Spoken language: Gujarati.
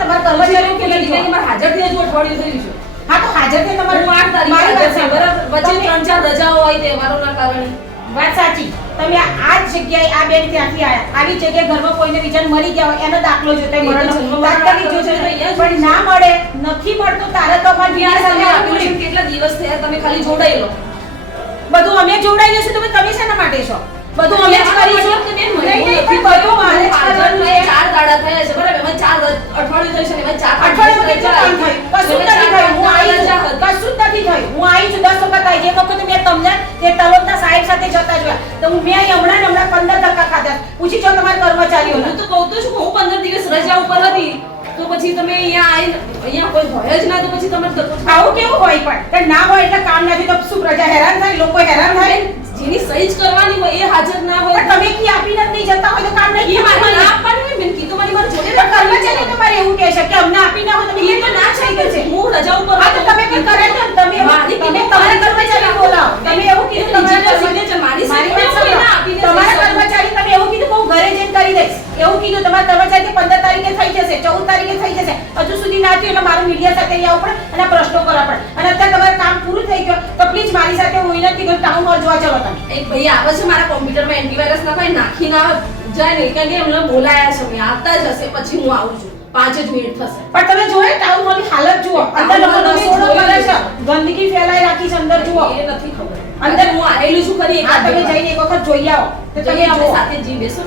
તમારા કર્મચારીઓ કેટલા દીકરી મારે હાજર થઈ જજો અઠવાડિયું થઈ ગયું હા તો હાજર છે તમારે હું 8 તારીખે હાજર છે બરાબર વચ્ચે 3-4 રજાઓ હોય તહેવારોના કારણે વાત સાચી તમે આ જ જગ્યાએ આ બેન ત્યાંથી આયા આવી જગ્યાએ ઘરમાં કોઈને બીજાને મરી ગયા હોય એનો દાખલો જોતા મરણનો તાત્કાલિક જોજો પણ ના મળે નથી મળતો તારે તો અમાર યાર બીજા તમે સામે એપ્લિકેશન કેટલા દિવસ થયા તમે ખાલી જોડાઈ લો બધું અમે જોડાઈ જશું તમે શેના માટે છો બધું અમે જ કરીશું તમે નહીં પણ બધું મારે જ કરવાનું છે 4 દાડા થયા છે બરાબર એમાં 4 અઠવાડિયું થઈ છે એમાં 4 અઠવાડિયું કશું નથી થયું હું આવી કશું નથી થયું હું આવી છું 10 વખત આવી જે વખત મેં તમને તે તલોદના સાહેબ સાથે જતા જોયા તો હું મેં હમણાં 15 ધક્કા ખાધા પૂછી જો તમારા કર્મચારીઓને હું તો કહું તો છું કે હું 15 દિવસ રજા ઉપર હતી તો પછી તમે અહીંયા કોઈ હોય જ ના તો પછી તમારે આવું કેવું હોય પણ કે ના હોય એટલે કામ નથી તો શું પ્રજા હેરાન થાય લોકો હેરાન થાય જેની સહી જ કરવાની હોય એ હાજર ના હોય પણ તમે કી આપીને જ નહીં જતા હોય તો કામ નહીં એ મારે ના આપવાની હોય બેન કીધું મારી જોડે પણ કર્મચારી તમારે એવું કહે છે કે અમને આપી ના હોય તમે એ તો ના છે કે હું રજા ઉપર હા તો તમે પણ કરે છો તમે તમારા કર્મચારી બોલાવો તમે એવું કીધું તમારા સિગ્નેચર મારી તમારા કર્મચારી તમે એવું કીધું કે હું ઘરે જઈને કરી દઈશ એવું કીધું તમારા કર્મચારી 15 તારીખે થઈ જશે 14 તારીખે થઈ જશે હજુ સુધી ના થયું એટલે મારું મીડિયા સાથે અહીં આવવું પડે અને પ્રશ્નો કરવા પડે અને અત્યારે તમારું કામ પૂરું થઈ ગયું તો પ્લીઝ મારી સાથે હું વિનંતી કરું ટાઉન હોલ જોવા ચલો તમે એક ભાઈ આવે છે મારા કોમ્પ્યુટરમાં એન્ટીવાયરસ નખાય નાખીને આવે જાય નહીં કારણ કે એમને બોલાયા છે મેં આવતા જ હશે પછી હું આવું છું 5 જ મિનિટ થશે પણ તમે જોયે ટાઉન હોલની હાલત જુઓ અંદર લોકો રસોડો કરે છે ગંદકી ફેલાઈ રાખી છે અંદર જુઓ એ નથી ખબર અંદર હું આવેલું છું ખરી હા તમે જઈને એક વખત જોઈ આવો તો તમે સાથે જી બેસો